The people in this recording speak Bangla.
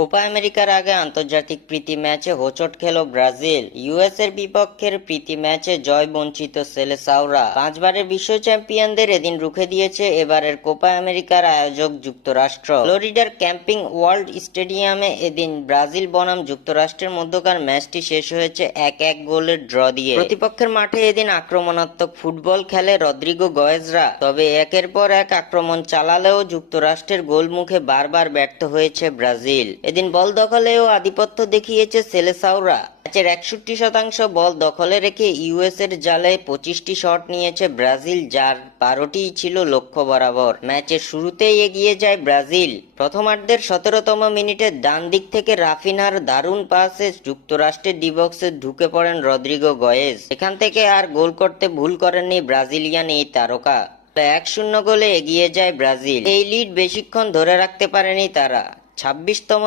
কোপা আমেরিকার আগে আন্তর্জাতিক প্রীতি ম্যাচে হোঁচট খেল ব্রাজিল। ইউএস এর বিপক্ষের প্রীতি ম্যাচে জয় বঞ্চিত সেলেসাওরা 5বারের বিশ্ব চ্যাম্পিয়নদের এদিন রুখে দিয়েছে এবারের কোপা আমেরিকার আয়োজক যুক্তরাষ্ট্র। ফ্লোরিডার ক্যাম্পিং ওয়ার্ল্ড স্টেডিয়ামে এদিন ব্রাজিল বনাম যুক্তরাষ্ট্রের মধ্যকার ম্যাচটি শেষ হয়েছে 1-1 গোলের ড্র দিয়ে। প্রতিপক্ষের মাঠে এদিন আক্রমণাত্মক ফুটবল খেলে রদ্রিগো গয়েজরা, তবে একের পর এক আক্রমণ চালালেও যুক্তরাষ্ট্রের গোলমুখে বারবার ব্যর্থ হয়েছে ব্রাজিল। এদিন বল দখলে ও আধিপত্য দেখিয়েছে সেলেসাওরা। ম্যাচের 61% বল দখলে রেখে ইউএস এর জালে 25টি শট নিয়েছে ব্রাজিল, যার 12টিই ছিল লক্ষ্য বরাবর। ম্যাচের শুরুতেই এগিয়ে যায় ব্রাজিল। প্রথমার্ধের 17তম মিনিটে ডান দিক থেকে রাফিনার দারুণ পাসে যুক্তরাষ্ট্রের ডিবক্সে ঢুকে পড়েন রদ্রিগো গয়েজ। এখান থেকে আর গোল করতে ভুল করেননি ব্রাজিলিয়ান এই তারকা। 1-0 গোলে এগিয়ে যায় ব্রাজিল। এই লিড বেশিক্ষণ ধরে রাখতে পারেনি তারা। 26তম